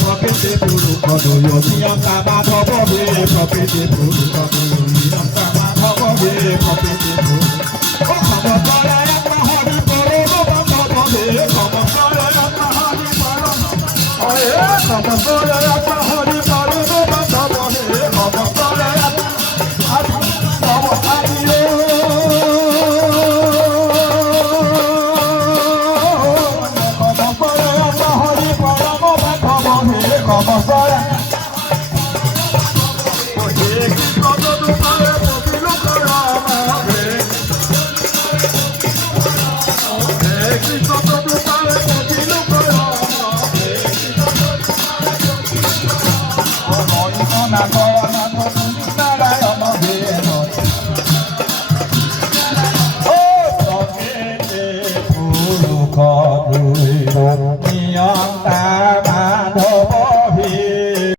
Propete puru kodo yomi antama thobo be propete puru kodo yomi antama thobo be propete puru o komo kore atma hari poro bobo thobo be komo kore atma hari poro o e komo kore atma hari